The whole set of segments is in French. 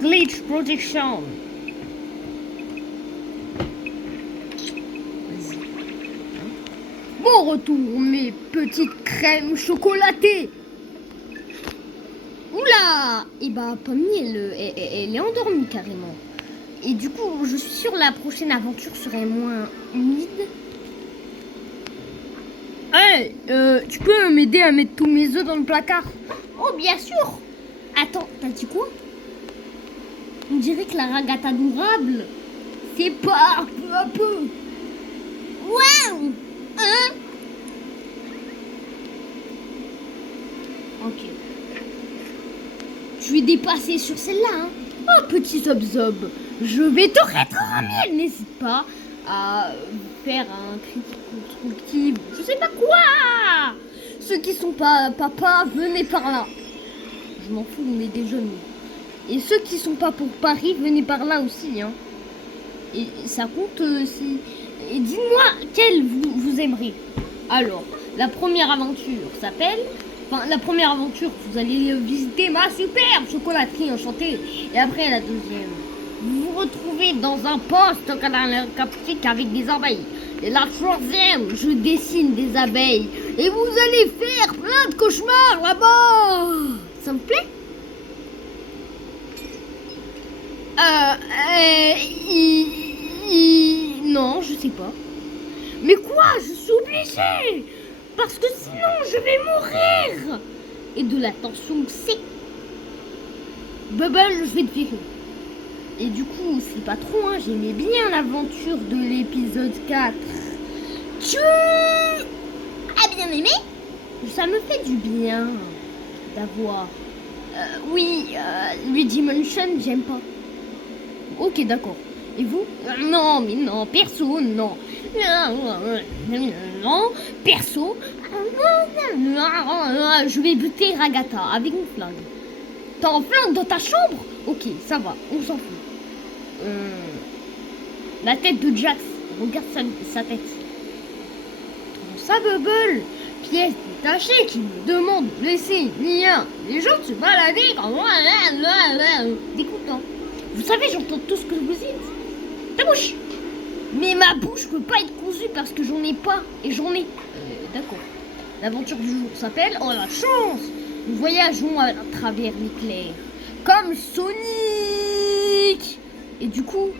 Glitch Protection. Bon retour, mes petites crèmes chocolatées. Oula. Et bah, Pommy, elle est endormie carrément. Et du coup, je suis sûre la prochaine aventure serait moins humide. Hey, tu peux m'aider à mettre tous mes œufs dans le placard? Oh, bien sûr. Attends, t'as dit quoi? On dirait que la ragate adorable, c'est pas peu à peu. Waouh. Hein? Ok. Je vais dépasser sur celle-là. Hein. Oh, petit Zob, je vais te rétrogramer. N'hésite pas à faire un critique constructif. Je sais pas quoi. Ceux qui sont pas papa, venez par là. Je m'en fous, on est des jeunes. Et ceux qui sont pas pour Paris, venez par là aussi. Hein. Et ça compte si... Et dis-moi, quelle vous aimerez. Alors, la première aventure s'appelle... Enfin, la première aventure, vous allez visiter ma superbe chocolaterie enchantée. Et après, la deuxième, vous vous retrouvez dans un poste captique avec des abeilles. Et la troisième, je dessine des abeilles. Et vous allez faire plein de cauchemars là-bas. Ça me plaît? Non, je sais pas. Mais quoi? Je suis obligée. Parce que sinon, je vais mourir. Et de la tension C. Bubble, je vais te virer. Et du coup, c'est pas trop, hein. J'aimais bien l'aventure de l'épisode 4. Tu as bien aimé? Ça me fait du bien d'avoir... oui, Luigi Mansion, j'aime pas. Ok, d'accord. Et vous? Non, mais non, perso, non. Non, perso. Je vais buter Ragata avec une flingue. T'as un flingue dans ta chambre? Ok, ça va, on s'en fout. La tête de Jax, regarde sa tête. Ça, Bubble, pièce détachée qui me demande de laisser rien. Les gens se balader comme moi. Dégoûtant. Vous savez, j'entends tout ce que vous dites. Ta bouche. Mais ma bouche peut pas être cousue parce que j'en ai pas. Et j'en ai. D'accord. L'aventure du jour s'appelle Oh la chance. Nous voyageons à travers l'éclair. Comme Sonic. Et du coup,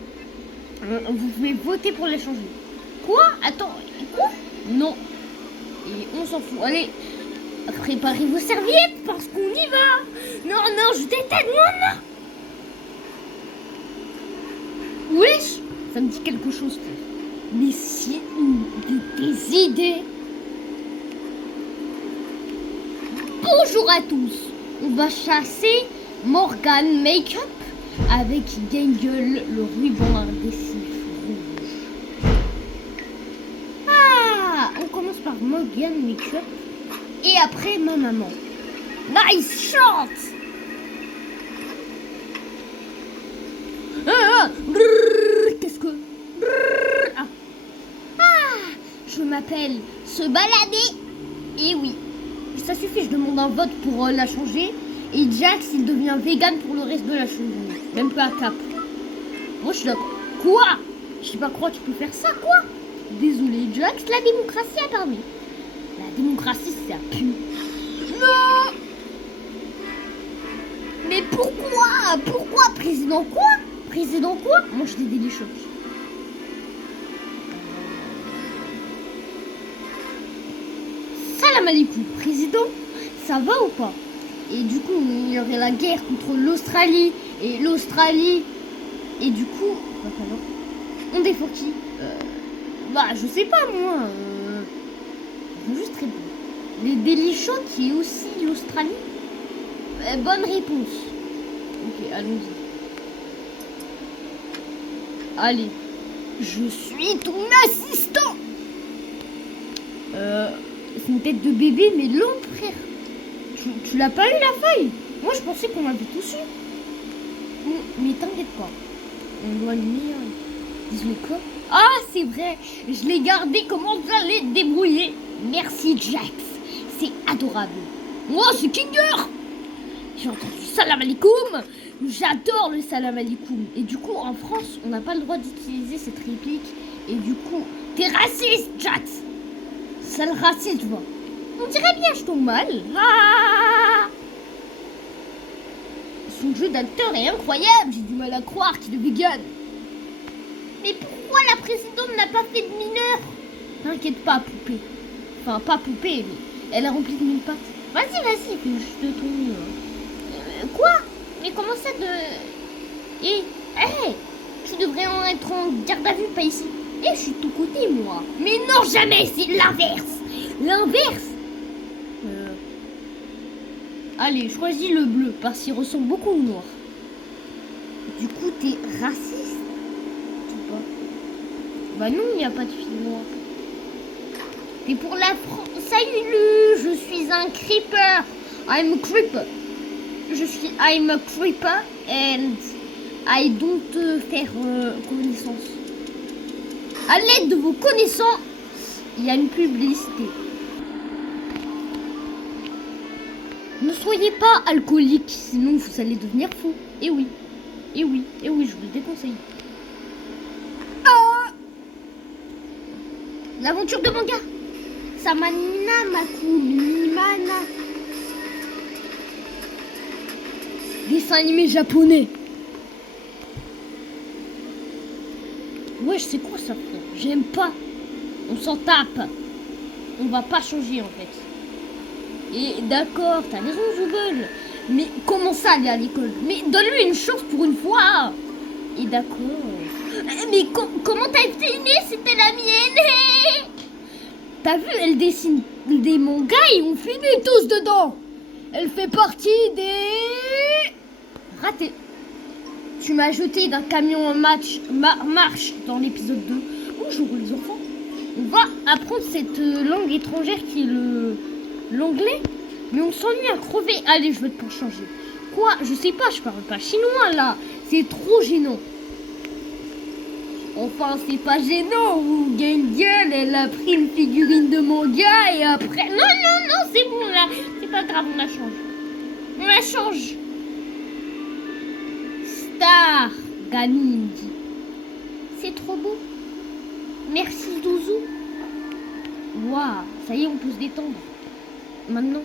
vous pouvez voter pour les changer. Quoi? Attends, quoi? Non. Et on s'en fout. Allez, préparez vos serviettes parce qu'on y va. Non, non, je déteste. Non, non. Wesh, ça me dit quelque chose. Mais si des idées. Bonjour à tous. On va chasser Morgan Makeup avec Gangle, le ruban adhésif rouge. Ah, on commence par Morgan Makeup et après ma maman. Nice shot. Qu'est-ce que... je m'appelle Se Balader. Et oui, ça suffit, je demande un vote pour la changer. Et Jax, il devient vegan pour le reste de la journée. Même pas à cap. Moi, je suis d'accord. Quoi? Je sais pas quoi, tu peux faire ça, quoi? Désolé, Jax, la démocratie a permis. La démocratie, ça pue. Non. Mais pourquoi? Pourquoi? Président quoi? Président quoi? Mange des délicieuses. Salam alaikum, président, ça va ou pas? Et du coup, il y aurait la guerre contre l'Australie. Et l'Australie... Et du coup... on défend qui? Bah, je sais pas, moi. Juste très bon. Les Délicieux qui est aussi l'Australie. Bonne réponse. Ok, allons-y. Allez. Je suis ton assistant. C'est une tête de bébé, mais l'autre, frère. Tu l'as pas eu, la feuille? Moi, je pensais qu'on avait tous eu. Mais t'inquiète pas. On doit le lire. Désolé, quoi? Ah, c'est vrai. Je l'ai gardé. Comment vous allez te débrouiller? Merci, Jax. C'est adorable. Moi, c'est Kinger. J'ai entendu salam alaikum. J'adore le salam alaikum. Et du coup, en France, on n'a pas le droit d'utiliser cette réplique. Et du coup, t'es raciste, Jax. Sale raciste, va. On dirait bien, je tombe mal. Ah, son jeu d'acteur est incroyable. J'ai du mal à croire qu'il est vegan. Mais pourquoi la présidente n'a pas fait de mineur? T'inquiète pas, poupée. Enfin, pas poupée, mais elle a rempli de 1000 pattes. Vas-y, fais juste ton... quoi? Mais comment ça de... tu devrais en être en garde à vue, pas ici. Je suis de ton côté, moi. Mais non, jamais, c'est l'inverse. L'inverse. Allez, choisis le bleu, parce qu'il ressemble beaucoup au noir. Du coup, t'es raciste? Ou pas? Bah non, il n'y a pas de fille noire. T'es pour la France. Salut, je suis un creeper. I'm a creeper. I'm a creeper and I don't faire connaissance. À l'aide de vos connaissances, il y a une publicité. Ne soyez pas alcoolique, sinon vous allez devenir fou. Et oui, je vous le déconseille. Ah, l'aventure de manga. Samanina Makumimana. Dessin animé japonais. Ouais, je sais quoi ça, frère. J'aime pas. On s'en tape. On va pas changer en fait. Et d'accord, t'as raison, Zouble. Mais comment ça aller à l'école? Mais donne-lui une chance pour une fois. Et d'accord. Mais comment t'as été née? C'était la mienne. T'as vu, elle dessine des mangas et on finit tous dedans. Elle fait partie des... Raté. Tu m'as jeté d'un camion en marche dans l'épisode 2. Bonjour les enfants. On va apprendre cette langue étrangère qui est l'anglais. Mais on s'ennuie à crever. Allez, je vais te pour changer. Quoi? Je sais pas, je parle pas chinois là. C'est trop gênant. Enfin, c'est pas gênant. Ou Gueule, elle a pris une figurine de manga et après... Non, c'est bon là. C'est pas grave, on la change. On la change. Star Ganindi. C'est trop beau. Merci Douzou. Waouh, ça y est, on peut se détendre. Maintenant,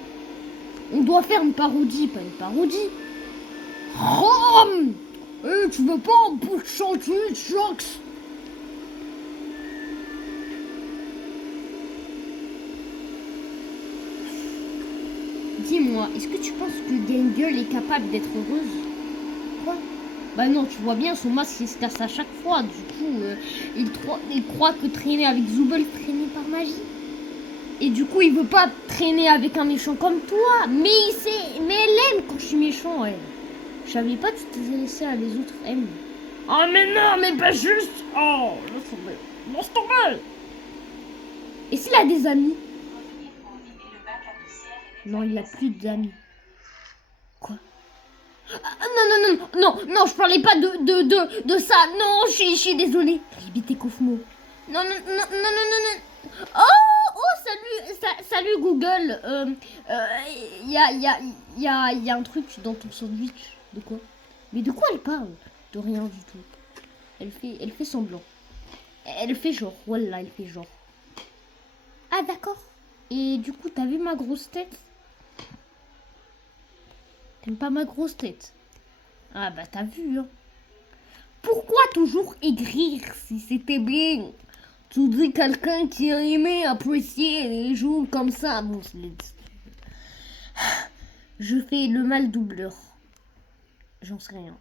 on doit faire une parodie, pas une parodie. Tu veux pas un peu chanter, Jax? Dis-moi, est-ce que tu penses que Gangle est capable d'être heureuse? Quoi? Bah non, tu vois bien, son masque il se casse à chaque fois. Du coup, il croit que traîner avec Zouble, traîner par magie. Et du coup, il veut pas traîner avec un méchant comme toi. Mais elle aime quand je suis méchant, elle. Je savais pas que tu t'intéressais à les autres aiment. Oh mais non, mais pas juste. Oh, laisse tomber. Et s'il a des amis? Non, il a plus d'amis. Quoi? Non, je parlais pas de ça. Non, je suis désolée. Ribité Kofmo. Non. Salut Google. Y a un truc dans ton sandwich. De quoi? Mais de quoi elle parle? De rien du tout. Elle fait semblant. Elle fait genre. Voilà, elle fait genre. Ah d'accord. Et du coup, t'as vu ma grosse tête? T'aimes pas ma grosse tête? Ah bah t'as vu, hein. Pourquoi toujours aigrir si c'était bien? Tu dis quelqu'un qui aimait apprécier les jours comme ça. Bon, je fais le mal doubleur. J'en sais rien.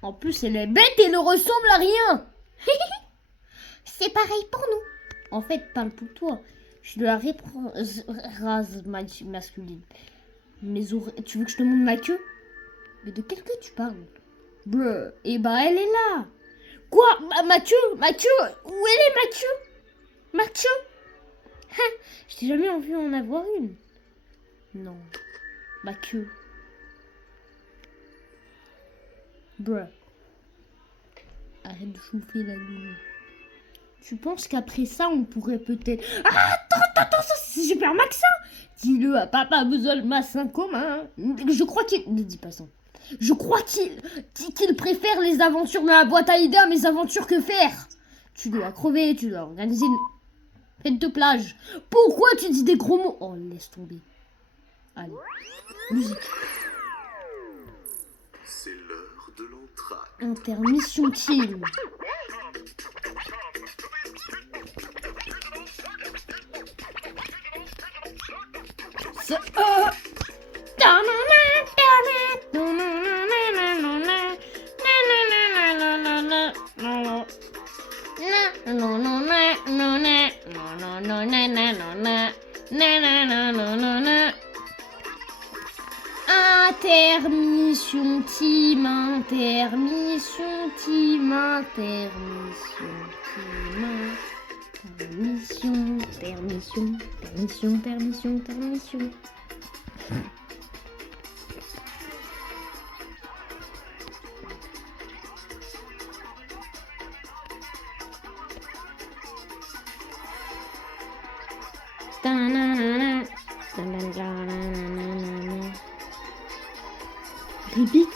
En plus, elle est bête et ne ressemble à rien. C'est pareil pour nous. En fait, parle pour toi. Je suis de la race masculine. Tu veux que je te montre ma queue? Mais de quelle queue tu parles? Bruh. Et bah elle est là. Quoi? Ma queue? Où elle est ma queue? Je t'ai jamais envie d'en avoir une. Non. Ma queue. Bruh. Arrête de chauffer la lune. Tu penses qu'après ça, on pourrait peut-être... Ah, attends, ça c'est Super Maxin. Dis-le à papa Besold Massin commun. Je crois qu'il... Ne dis pas ça. Je crois qu'il préfère les aventures dans la boîte à idées à mes aventures que faire. Tu dois crever, tu dois organiser une fête de plage. Pourquoi tu dis des gros mots? Oh, laisse tomber. Allez, musique. C'est l'heure de l'entracte. Intermission team. C'est... Intermission team, intermission team, intermission team, permission. Repeat.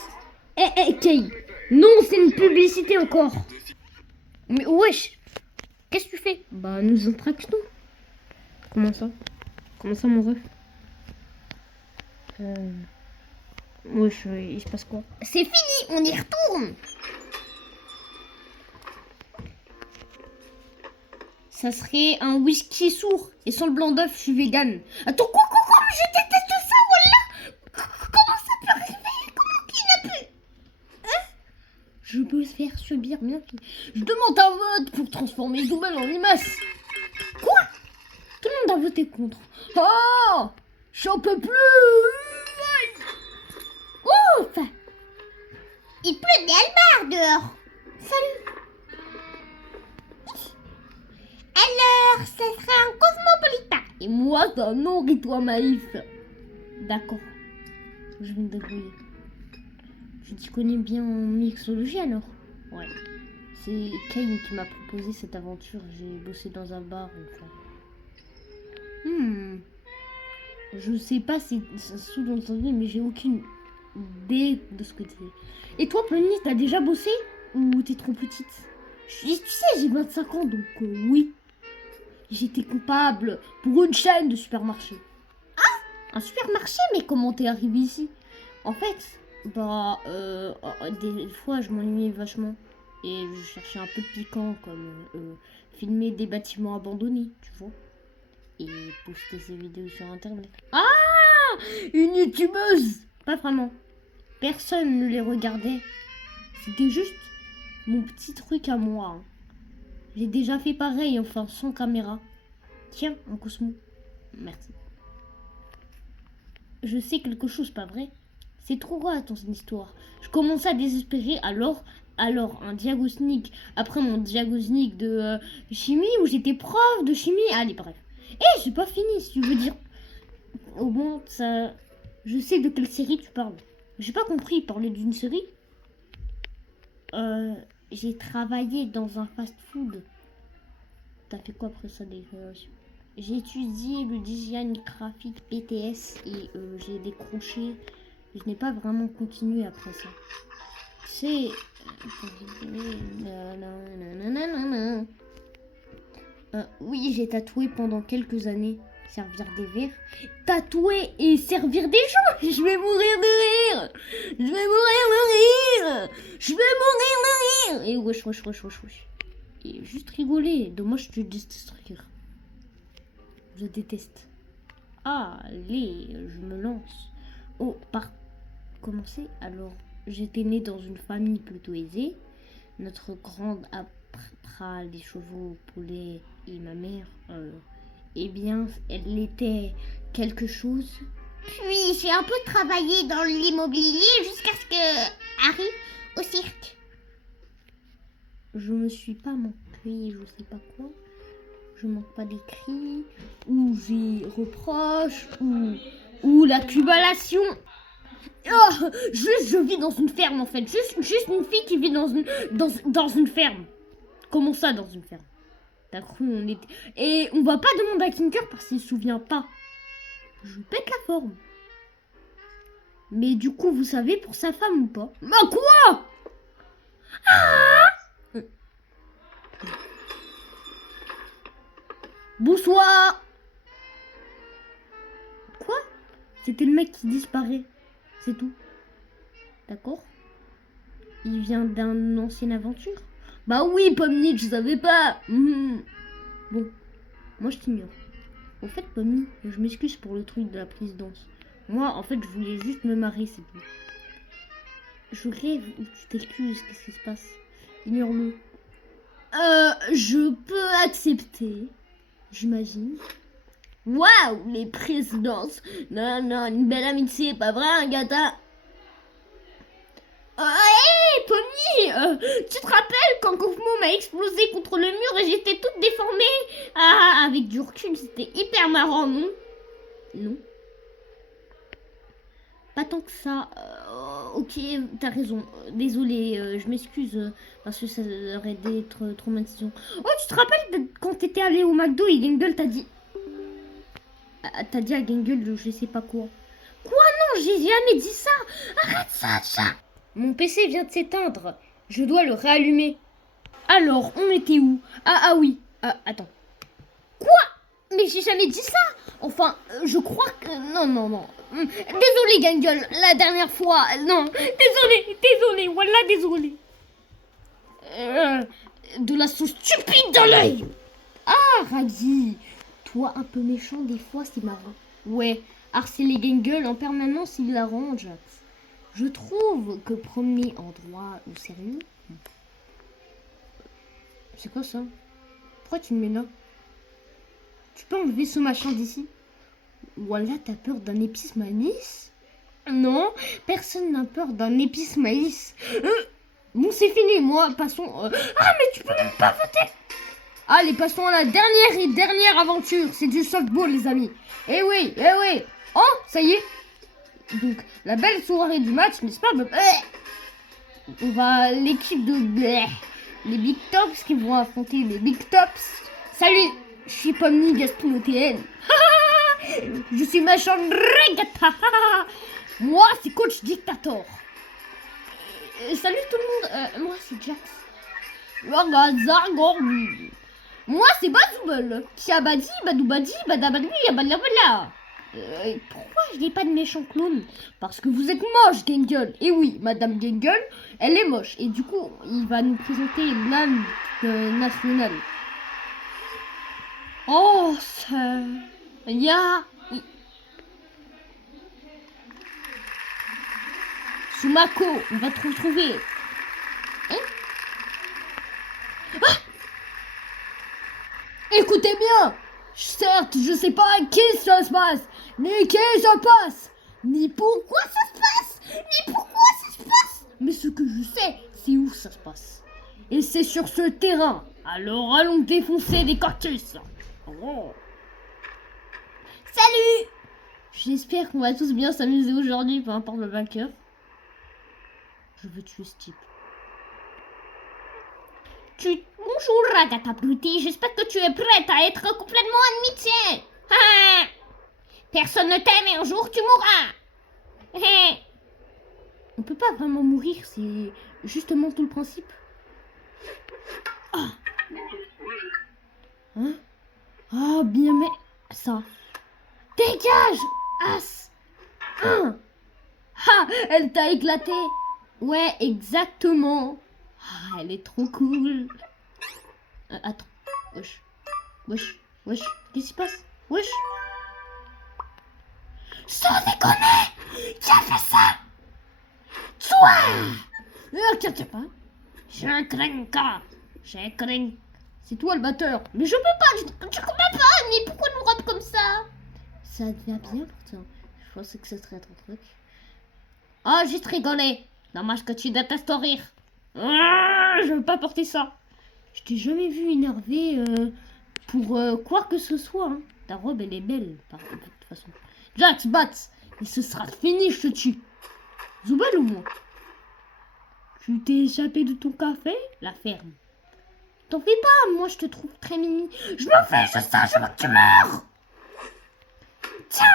Kay. Non, c'est une publicité encore. Mais wesh. Qu'est-ce que tu fais? Bah, nous entractons. Comment ça, mon ref? Wesh, il se passe quoi? C'est fini, on y retourne. Ça serait un whisky sourd. Et sans le blanc d'œuf, je suis vegan. Attends, quoi, mais je déteste ça, voilà. Comment ça peut arriver? Comment qui n'a pu? Hein? Je peux faire subir bien. Je demande un vote pour transformer Zoubel en limace. Quoi? Tout le monde a voté contre. Oh, j'en peux plus. Ouf. Il pleut des albards dehors. Salut. Alors, ça serait un cosmopolitain. Et moi, c'est un nourris-toi maïf. D'accord. Je vais me débrouiller. Tu t'y connais bien en mixologie alors? Ouais. C'est Kane qui m'a proposé cette aventure. J'ai bossé dans un bar une fois. Je sais pas si ça se sous-entendu, mais j'ai aucune idée de ce que tu fais. Et toi, Penny, t'as déjà bossé? Ou t'es trop petite? Tu sais, j'ai 25 ans, donc oui. J'étais coupable pour une chaîne de supermarché. Ah, un supermarché? Mais comment t'es arrivé ici? En fait, des fois, je m'ennuyais vachement. Et je cherchais un peu de piquant, comme filmer des bâtiments abandonnés, tu vois. Et poster ces vidéos sur internet. Ah, une youtubeuse! Pas vraiment. Personne ne les regardait. C'était juste mon petit truc à moi. Hein. J'ai déjà fait pareil, enfin sans caméra. Tiens, un Cosmo. Merci. Je sais quelque chose, pas vrai? C'est trop rare ton histoire. Je commençais à désespérer, alors un diagnostic. Après mon diagnostic de chimie, où j'étais prof de chimie. Allez, bref. J'ai pas fini, si tu veux dire. Au moins, ça... Je sais de quelle série tu parles. J'ai pas compris, parler d'une série. J'ai travaillé dans un fast-food. T'as fait quoi après ça, des créations? J'ai étudié le design graphique BTS et j'ai décroché. Je n'ai pas vraiment continué après ça. C'est... oui, j'ai tatoué pendant quelques années. Servir des verres. Tatouer et servir des gens. Je vais mourir de rire. Je vais mourir de rire. Je vais mourir de rire. Et wesh. Et juste rigoler. Dommage, je déteste rire. Je déteste. Allez, je me lance. Oh, par commencer. Alors, j'étais née dans une famille plutôt aisée. Notre grande apprend les chevaux, poulets et ma mère... eh bien, elle était quelque chose. Puis j'ai un peu travaillé dans l'immobilier jusqu'à ce que arrive au cirque. Je me suis pas manqué, je sais pas quoi. Je manque pas d'écrit, ou j'ai reproche, ou la cubulation. Oh, je vis dans une ferme en fait. Juste une fille qui vit dans une ferme. Comment ça dans une ferme? T'as cru on était... Et on va pas demander à Kinker parce qu'il se souvient pas. Je pète la forme. Mais du coup, vous savez pour sa femme ou pas? Bah quoi? Ah Bonsoir. Quoi? C'était le mec qui disparaît. C'est tout. D'accord? Il vient d'une ancienne aventure? Bah oui, Pomni, je savais pas. Bon, moi je t'ignore. En fait, Pomni, je m'excuse pour le truc de la présidence. Moi, en fait, je voulais juste me marrer, c'est tout. Je rêve où tu t'excuses, qu'est-ce qui se passe? Ignore-le. Je peux accepter, j'imagine. Waouh, les présidences. Non, non, une belle amitié, pas vrai, un gâteau. Hé, Pomni, tu te rappelles quand Kofmo m'a explosé contre le mur et j'étais toute déformée? Ah, avec du recul, c'était hyper marrant, non? Non. Pas tant que ça. Ok, t'as raison. Désolée, je m'excuse parce que ça aurait d'être traumatisant. Oh, tu te rappelles quand t'étais allé au McDo et Gangle t'a dit... T'as dit à Gangle je sais pas quoi. Quoi? Non, j'ai jamais dit ça. Arrête ça, chat. Mon PC vient de s'éteindre. Je dois le réallumer. Alors, on était où? Ah oui. Attends. Quoi? Mais j'ai jamais dit ça. Enfin, je crois que... Non. Désolé, Gangle. La dernière fois... Non. Désolé. Voilà, désolé. De la sauce stupide dans l'œil. Ah, Raggy. Toi, un peu méchant, des fois, c'est marrant. Ouais, harceler Gangle en permanence, il l'arrange. Je trouve que promener en droit ou sérieux... C'est quoi ça? Pourquoi tu me mets là? Tu peux enlever ce machin d'ici? Voilà, t'as peur d'un épice maïs? Non, personne n'a peur d'un épice maïs. Bon, c'est fini, moi, passons... Ah, mais tu peux même pas voter! Allez, passons à la dernière aventure. C'est du softball, les amis. Eh oui. Oh, ça y est. Donc, la belle soirée du match, n'est-ce pas? On va... L'équipe de... Les Big Tops qui vont affronter les Big Tops. Salut, je suis Pomni Gaspino TN. Je suis méchant Regata. Moi, c'est Coach Dictator. Salut tout le monde. Moi, c'est Jax. Moi, c'est Bazoubel. Kiabadi, Badoubadi, Badabadou, Yabalabala. Pourquoi je n'ai pas de méchant clone? Parce que vous êtes moche, Gangle. Et oui, Madame Gangle, elle est moche. Et du coup, il va nous présenter l'âme nationale. Oh, ça... Sumako, on va te retrouver. Hein? Ah! Écoutez bien. Certes, je sais pas qui ça se passe, mais qui ça passe, ni pourquoi ça se passe, mais ce que je sais, c'est où ça se passe. Et c'est sur ce terrain. Alors allons défoncer des cactus. Oh. Salut. J'espère qu'on va tous bien s'amuser aujourd'hui, peu importe le vainqueur. Je veux tuer ce type. Bonjour, Ragata Bruti, j'espère que tu es prête à être complètement admitié. Personne ne t'aime et un jour tu mourras. On peut pas vraiment mourir, c'est justement tout le principe. Bien, mais ça. Dégage, as. Elle t'a éclaté. Ouais, exactement. Elle est trop cool. Attends. Wesh. Qu'est-ce qui se passe? Wesh. Sans déconner. Qui a fait ça? Toi. Tiens pas. Je crains. C'est toi le batteur. Mais je peux pas. Je comprends pas. Mais pourquoi nous rappe comme ça? Ça te va bien pourtant. Je pensais que ce serait ton truc. Oh, juste rigoler. Dommage que tu détestes rire. Je veux pas porter ça. Je t'ai jamais vu énervé pour quoi que ce soit. Hein. Ta robe, elle est belle, de toute façon. Jax, Bats, et ce sera fini, je te tue. Zoubel ou moi? Tu t'es échappé de ton café? La ferme. T'en fais pas, moi je te trouve très mimi. Je m'en fais, je sais, je veux que tu meurs. Tiens.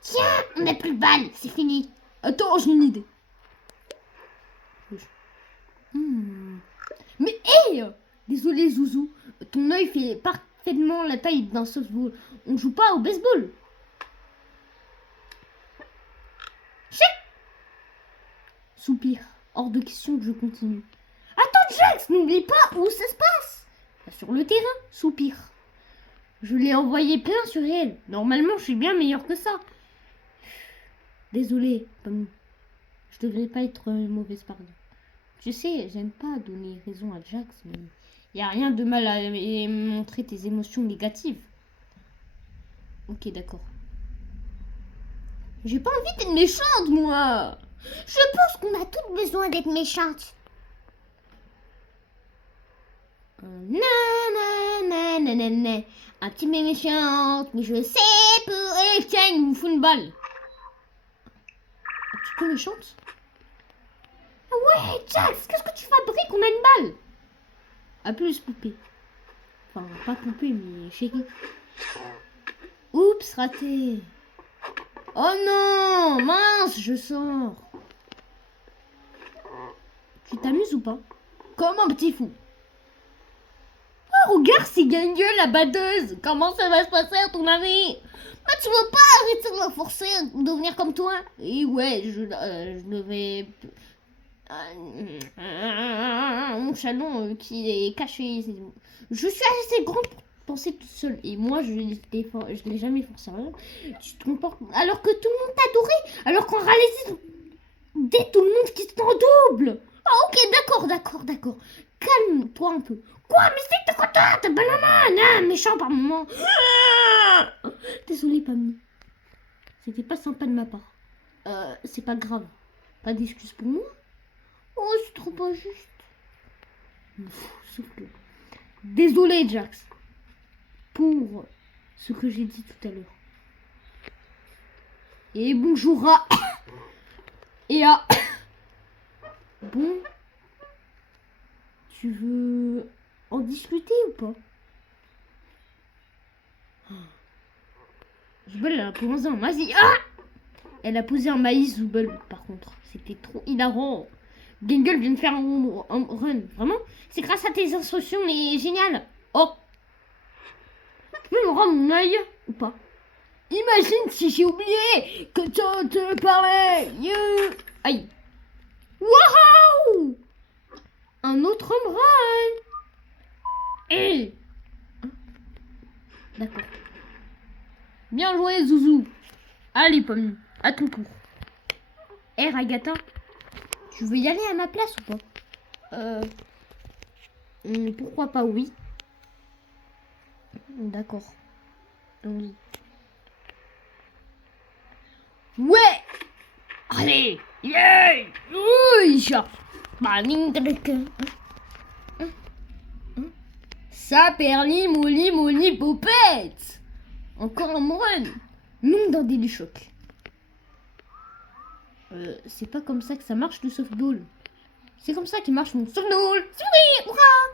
Tiens, on n'a plus de balles, c'est fini. Attends, j'ai une idée. Mais hé, désolé Zouzou, ton œil fait parfaitement la taille d'un softball. On joue pas au baseball. Chut. Soupir. Hors de question que je continue. Attends Jax, n'oublie pas où ça se passe. Sur le terrain, soupir. Je l'ai envoyé plein sur elle. Normalement, je suis bien meilleur que ça. Désolé, Pomni. Je devrais pas être mauvaise pardon. Tu sais, j'aime pas donner raison à Jax, mais y a rien de mal à montrer tes émotions négatives. Ok, d'accord. J'ai pas envie d'être méchante, moi. Je pense qu'on a toutes besoin d'être méchantes. Nanana, un petit peu méchante, mais je sais pour... Eh, tiens, il vous fout une balle. Un petit peu méchante. Ah ouais, Jax, qu'est-ce que tu fabriques? On a une balle. À plus, poupée. Enfin, pas poupée, mais chérie. Oups, raté. Oh non, mince, je sors. Tu t'amuses ou pas? Comme un petit fou. Oh, regarde, c'est Gangue, la batteuse. Comment ça va se passer à ton avis? Bah, tu veux pas arrêter de me forcer à devenir comme toi? Et ouais, je devais... mon chalon qui est caché. Je suis assez grande pour penser toute seule. Et moi, je l'ai jamais forcé à rien. Tu te comportes... Alors que tout le monde t'adorait. Alors qu'en réalité, dès tout le monde qui t'en double. Ah ok, d'accord. Calme-toi un peu. Quoi? Mais c'est que toi, t'es banana, méchant par moment. Désolée, Pammy. C'était pas sympa de ma part. C'est pas grave. Pas d'excuses pour moi. Oh, c'est trop injuste. Sauf que... Désolé, Jax. Pour ce que j'ai dit tout à l'heure. Et bonjour à... Et à... Bon... Tu veux en discuter ou pas? Zubel, elle a posé un maïs. Ah! Elle a posé un maïs, Zubel, par contre. C'était trop hilarant. Gangle vient de faire un run. Vraiment? C'est grâce à tes instructions, mais génial. Oh! Tu peux me rendre mon œil ou pas? Imagine si j'ai oublié que tu te parlais. Aïe. Wouhou! Un autre home run. Hey. D'accord. Bien joué, Zouzou. Allez, Pommy, à ton tour. Hé, Ragata, tu veux y aller à ma place ou pas? Pourquoi pas, oui. D'accord. Oui. Ouais. Allez. Yeah. Oui. Ça, perli, molly, popette. Encore un run. Nous dans des chocs. C'est pas comme ça que ça marche le softball. C'est comme ça qu'il marche mon softball. Souris, hurrah.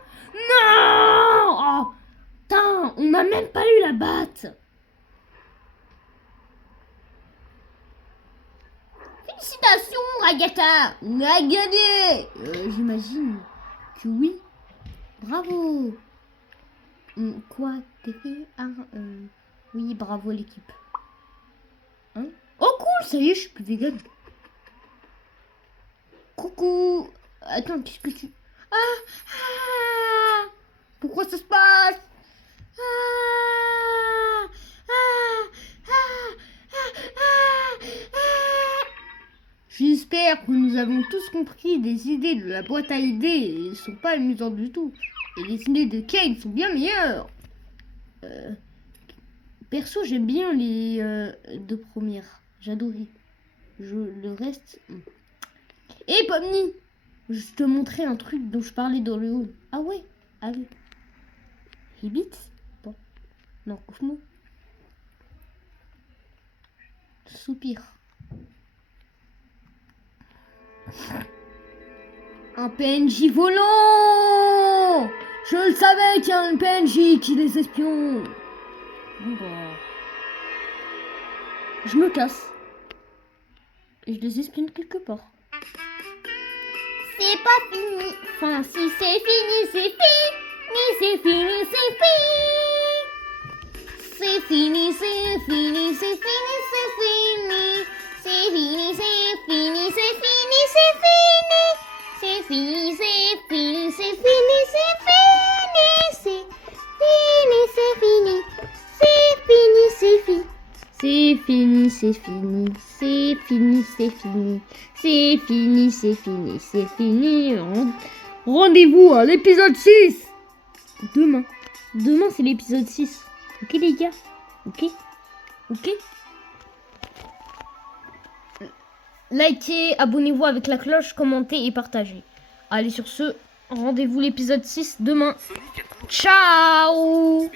Non. Oh, putain, on n'a même pas eu la batte. Félicitations, Ragata. On a gagné. J'imagine que oui. Bravo. Quoi? T'es fait un... Oui, bravo l'équipe. Hein? Oh cool, ça y est, je suis plus vegan. Coucou. Attends, qu'est-ce que tu... Pourquoi ça se passe? J'espère que nous avons tous compris des idées de la boîte à idées. Elles sont pas amusantes du tout. Et les idées de Kane sont bien meilleures. Perso, j'aime bien les deux premières. J'adorais. Le reste... Hé, Pomni, je te montrais un truc dont je parlais dans le haut. Ah ouais? Allez. Hibbit? Bon. Non, Koufmo. Soupir. Un Un PNJ volant. Je le savais qu'il y a un PNJ qui les espionne. Bon bah... Je me casse. Et je les espionne quelque part. C'est pas fini. Enfin, si c'est fini, c'est fini. C'est fini, c'est fini. C'est fini, c'est fini, c'est fini, c'est fini. C'est fini, c'est fini, c'est fini, c'est fini. C'est fini, c'est fini, c'est fini, c'est fini. C'est fini, c'est fini. C'est fini, c'est fini. C'est fini, c'est fini. C'est fini, c'est fini. C'est fini, c'est fini, c'est fini. Rendez-vous à l'épisode 6. Demain. Demain, c'est l'épisode 6. Ok, les gars? Ok? Ok? Likez, abonnez-vous avec la cloche, commentez et partagez. Allez, sur ce, rendez-vous l'épisode 6 demain. Ciao!